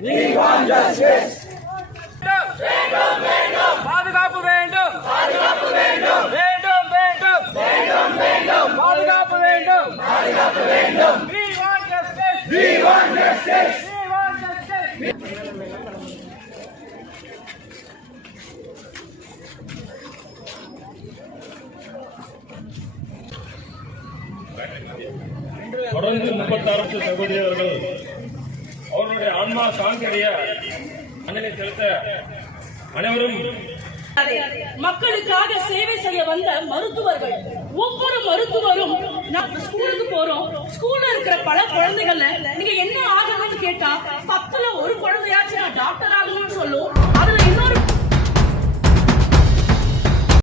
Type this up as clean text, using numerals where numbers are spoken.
We want justice. பாதுகாப்பு வேண்டும், பாதுகாப்பு வேண்டும், வேண்டும் வேண்டும், வேண்டும் வேண்டும், பாதுகாப்பு வேண்டும், பாதுகாப்பு வேண்டும். We want justice. We want justice. We want justice. தொடர்ந்து 36 சகோதரர்கள் அவர்களுடைய ஆன்மா சாந்தியடைய அஞ்சலி செலுத்த அனைவரும் மக்களுக்காக சேவை செய்ய வந்த மருத்துவர்கள் ஒவ்வொரு மருத்துவரும் ஸ்கூலுக்கு போறோம், ஸ்கூல்ல இருக்கிற பல குழந்தைகள்ல நீங்க என்ன ஆகணும்னு கேட்டா 10ல ஒரு குழந்தையாச்சும் நான் டாக்டர் ஆகணும்னு சொல்லும்.